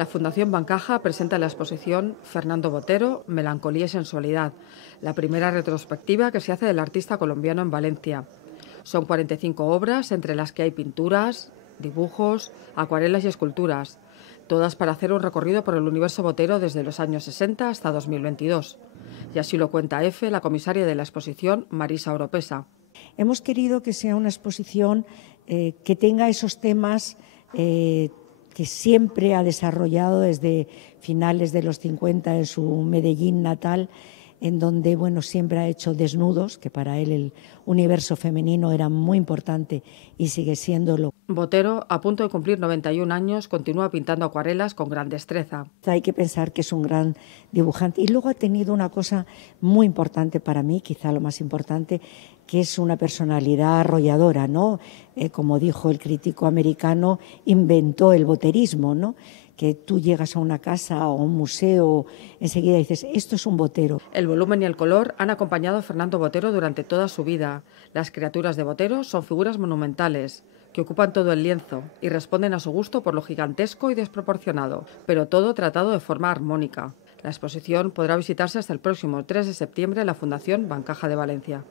La Fundación Bancaja presenta la exposición Fernando Botero, Melancolía y Sensualidad, la primera retrospectiva que se hace del artista colombiano en Valencia. Son 45 obras, entre las que hay pinturas, dibujos, acuarelas y esculturas, todas para hacer un recorrido por el universo Botero desde los años 60 hasta 2022. Y así lo cuenta EFE, la comisaria de la exposición, Marisa Oropesa. Hemos querido que sea una exposición que tenga esos temas que siempre ha desarrollado desde finales de los 50 en su Medellín natal, en donde siempre ha hecho desnudos, que para él el universo femenino era muy importante y sigue siéndolo. Botero, a punto de cumplir 91 años, continúa pintando acuarelas con gran destreza. Hay que pensar que es un gran dibujante. Y luego ha tenido una cosa muy importante para mí, quizá lo más importante, que es una personalidad arrolladora, ¿no? Como dijo el crítico americano, inventó el boterismo, ¿no? Que tú llegas a una casa o a un museo, enseguida dices, esto es un Botero. El volumen y el color han acompañado a Fernando Botero durante toda su vida. Las criaturas de Botero son figuras monumentales, que ocupan todo el lienzo y responden a su gusto por lo gigantesco y desproporcionado, pero todo tratado de forma armónica. La exposición podrá visitarse hasta el próximo 3 de septiembre en la Fundación Bancaja de Valencia.